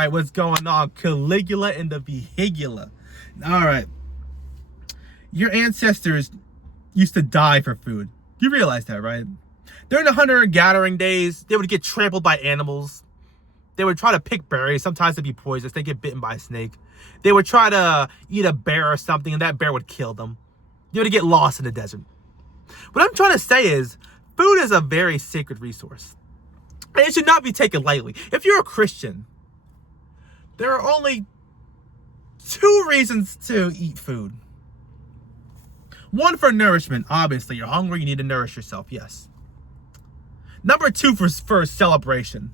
right, what's going on? Caligula and the Vehigula. All right. Your ancestors used to die for food. You realize that, right? During the hunter-gathering days, they would get trampled by animals. They would try to pick berries. Sometimes they'd be poisonous. They'd get bitten by a snake. They would try to eat a bear or something, and that bear would kill them. They would get lost in the desert. What I'm trying to say is, food is a very sacred resource. And it should not be taken lightly. If you're a Christian, there are only 2 reasons to eat food. One, for nourishment. Obviously, you're hungry, you need to nourish yourself, yes. Number 2, for celebration.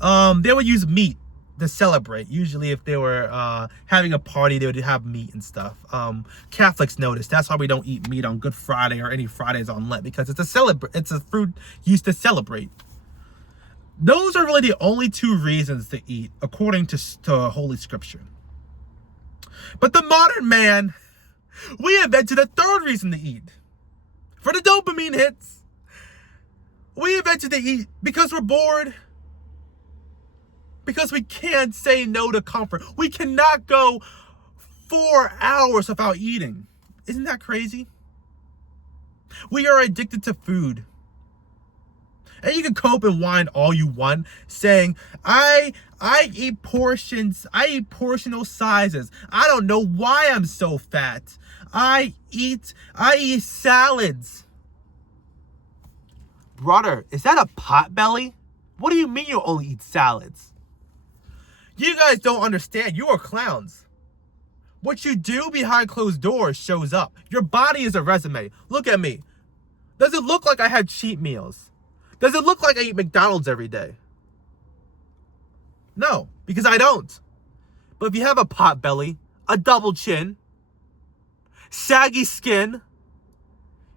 They would use meat to celebrate. Usually if they were having a party, they would have meat and stuff. Catholics notice. That's why we don't eat meat on Good Friday or any Fridays on Lent, because it's a food used to celebrate. Those are really the only 2 reasons to eat, according to Holy Scripture. But the modern man, we invented a 3rd reason to eat. For the dopamine hits. We invented to eat because we're bored. Because we can't say no to comfort. We cannot go 4 hours without eating. Isn't that crazy? We are addicted to food. And you can cope and whine all you want, saying, I eat portions, I eat portional sizes. I don't know why I'm so fat. I eat salads. Brother, is that a potbelly? What do you mean you only eat salads? You guys don't understand. You are clowns. What you do behind closed doors shows up. Your body is a resume. Look at me. Does it look like I have cheat meals? Does it look like I eat McDonald's every day? No, because I don't. But if you have a pot belly, a double chin, saggy skin,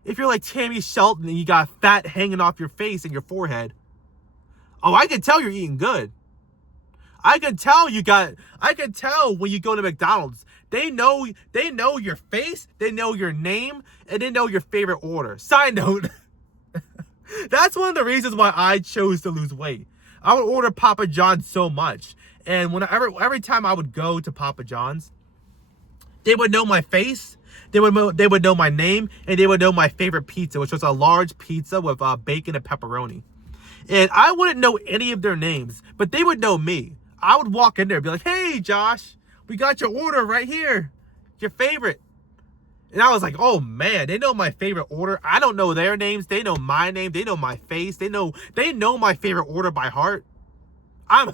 if you're like Tammy Shelton and you got fat hanging off your face and your forehead, oh, I can tell you're eating good. I can tell when you go to McDonald's. They know your face, they know your name, and they know your favorite order. Side note, that's one of the reasons why I chose to lose weight. I would order Papa John's so much. And every time I would go to Papa John's, they would know my face, they would know my name, and they would know my favorite pizza, which was a large pizza with bacon and pepperoni. And I wouldn't know any of their names, but they would know me. I would walk in there and be like, hey, Josh, we got your order right here. Your favorite. And I was like, oh, man, they know my favorite order. I don't know their names. They know my name. They know my face. They know my favorite order by heart. I'm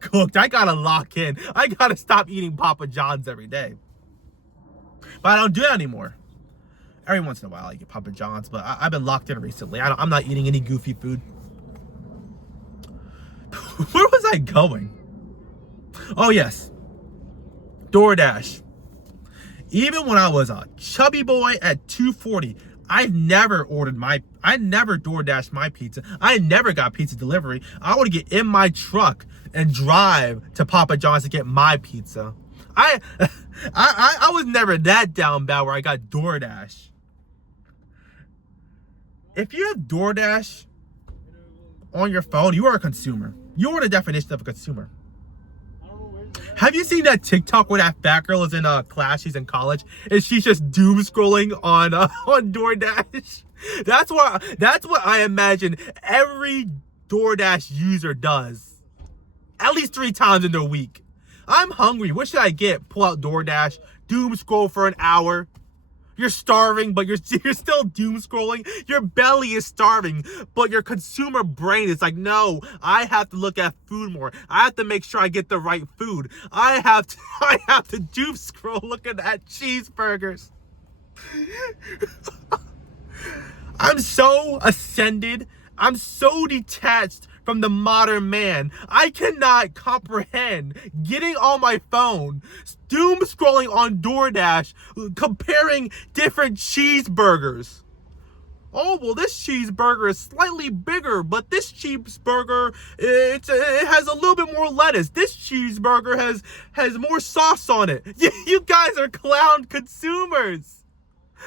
cooked. I got to lock in. I got to stop eating Papa John's every day. But I don't do that anymore. Every once in a while I get Papa John's, but I've been locked in recently. I'm not eating any goofy food. Where was I going? Oh, yes. Doordash. Even when I was a chubby boy at 240, I never DoorDashed my pizza. I never got pizza delivery. I would get in my truck and drive to Papa John's to get my pizza. I was never that down bad where I got DoorDash. If you have DoorDash on your phone, you are a consumer. You are the definition of a consumer. Have you seen that TikTok where that fat girl is in class, she's in college, and she's just doom scrolling on DoorDash? That's what I imagine every DoorDash user does. At least 3 times in their week. I'm hungry. What should I get? Pull out DoorDash, doom scroll for an hour. You're starving, but you're still doom scrolling. Your belly is starving, but your consumer brain is like, no, I have to look at food more. I have to make sure I get the right food. I have to doom scroll looking at cheeseburgers. I'm so ascended. I'm so detached from the modern man. I cannot comprehend getting on my phone, doom scrolling on DoorDash, comparing different cheeseburgers. Oh, well, this cheeseburger is slightly bigger, but this cheeseburger, it has a little bit more lettuce. This cheeseburger has more sauce on it. You guys are clown consumers.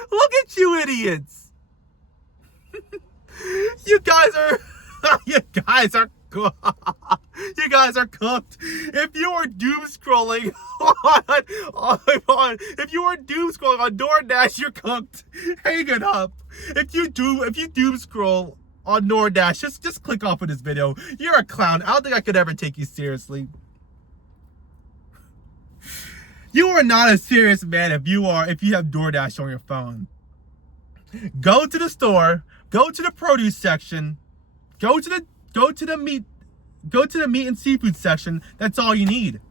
Look at you idiots. You guys are You guys are cooked. If you are doom scrolling if you are doom scrolling on Doordash, you're cooked. Hang it up. If you doom scroll on Doordash, just click off of this video. You're a clown. I don't think I could ever take you seriously. You are not a serious man if you have Doordash on your phone. Go to the store, go to the produce section, go to the meat and seafood section. That's all you need.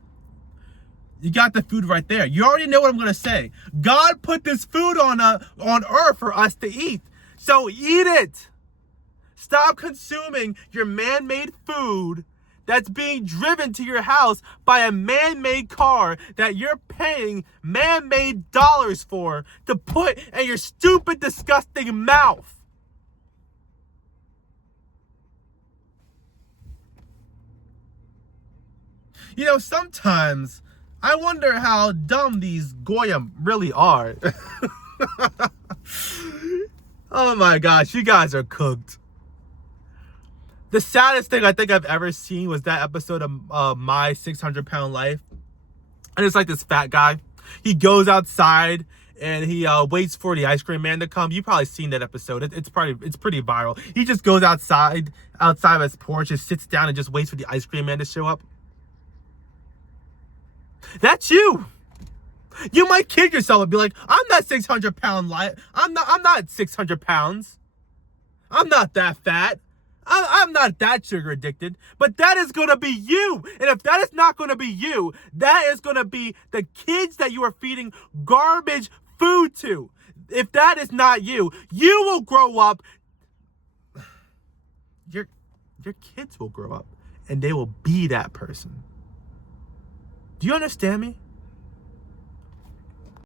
You got the food right there. You already know what I'm gonna say. God put this food on earth for us to eat. So eat it. Stop consuming your man-made food that's being driven to your house by a man-made car that you're paying man-made dollars for to put in your stupid, disgusting mouth. You know, sometimes I wonder how dumb these Goyim really are. Oh my gosh, you guys are cooked. The saddest thing I think I've ever seen was that episode of My 600-Pound Life. And it's like this fat guy. He goes outside and he waits for the ice cream man to come. You've probably seen that episode. It's pretty viral. He just goes outside of his porch, just sits down and just waits for the ice cream man to show up. That's you. You might kid yourself and be like, I'm not 600-pound I'm not 600 pounds. I'm not that fat. I'm not that sugar addicted, but that is going to be you. And if that is not going to be you, that is going to be the kids that you are feeding garbage food to. If that is not you, you will grow up. Your kids will grow up and they will be that person. Do you understand me?